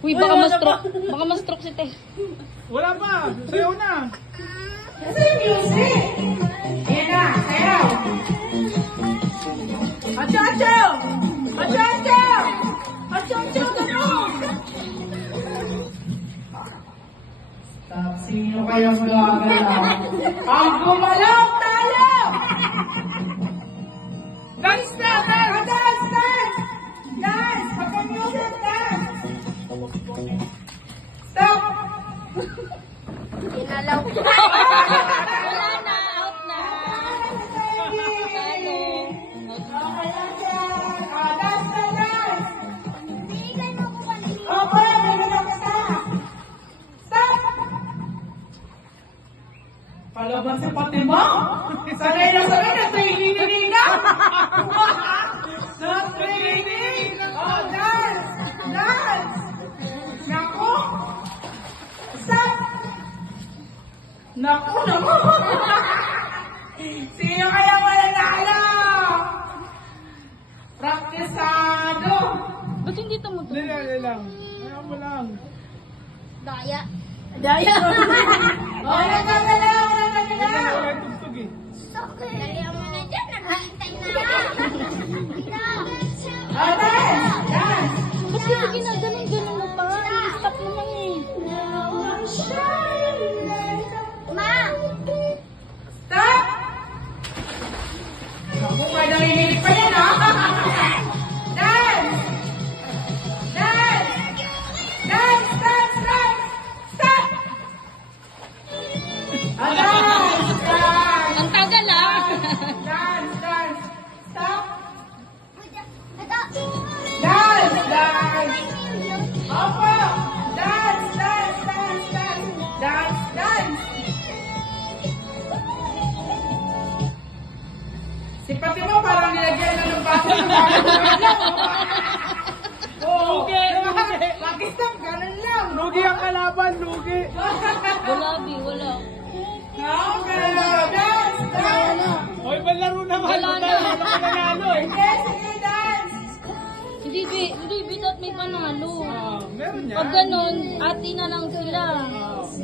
Uy, baka ma-stroke. Baka ma-stroke si Tess. Wala pa. Sayaw na. Kasi music. Ayan na, sayaw. Achachaw! Achachaw! Achachaw, gano'n! Stop, sino kayong gagalaw? Ang gumalaw tayo! Dance na! Dance! Dance! Dance! Pagka-music, dance! Stop! Ginalaw. Wala na. Out na. Palaban si Fatima? Sanay na sa hinihininga? Sa training! Oh, dance! Dance! Naku! Stop! Naku naman! Sino kaya mananalo? Praktisado! Ba't hindi tumutulog? Dali lang. Ayaw mo lang. Daya. Daya! Oh, nagkagalaw! Nagkagalaw! Wala tugtog eh. Dali mo na dyan. Naghihintay na. Oh, dance! Dance! Ba't hindi ginaganon-ganon mo pa? Stop naman eh. Ma! Stop! Naku, may nangihilig pa yan, ha? Dance! Dance! Dance! Dance! Dance! Stop! Ah, dance! Dance! Ang tagal ah. Dance! Dance! Stop! Dance! Dance! Opo! Dance! Dance! Dance! Dance! Dance! Dance! Si Pati mo parang nilagyan na ng baso ng Oo. Lugi, lugi. Pakistan, ganun lang. Lugi ang kalaban, lugi. Wala, Bi. Wala. Okay. Dance! Dance! Hoy, laro naman. Wala na. Wala ka nanalo eh. Sige, sige, dance! Hindi, Bi. Hindi, Bi. Dapat may panalo. Meron yan. Pag ganun, ati na lang sila.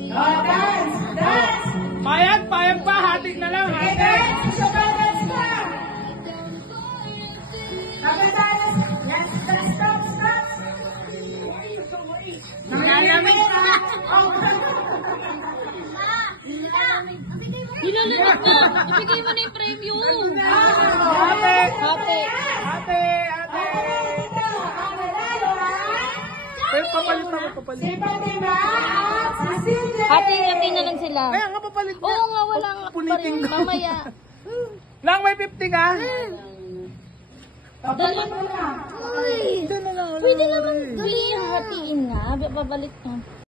Oh, dance! Dance! Payag, payag pa. Hati na lang, Okay, hati. dance! Isa pa, dance pa! Okay, dance! Yes, dance, stop, stop! Nangyayamit na! Oh, Nilalamig na. Ibigay mo na yung premyo. Ate, Ate. ate, ate. Pero papalit ako, papalit. Si Fatima at si Cindy! Ati na lang sila. Kaya nga papalit Oo nga, wala nga. Punitin ko. Mamaya. Lang may 50 ka. Dali mo na. Uy. Pwede naman. Uy, hatiin nga. Babalik na.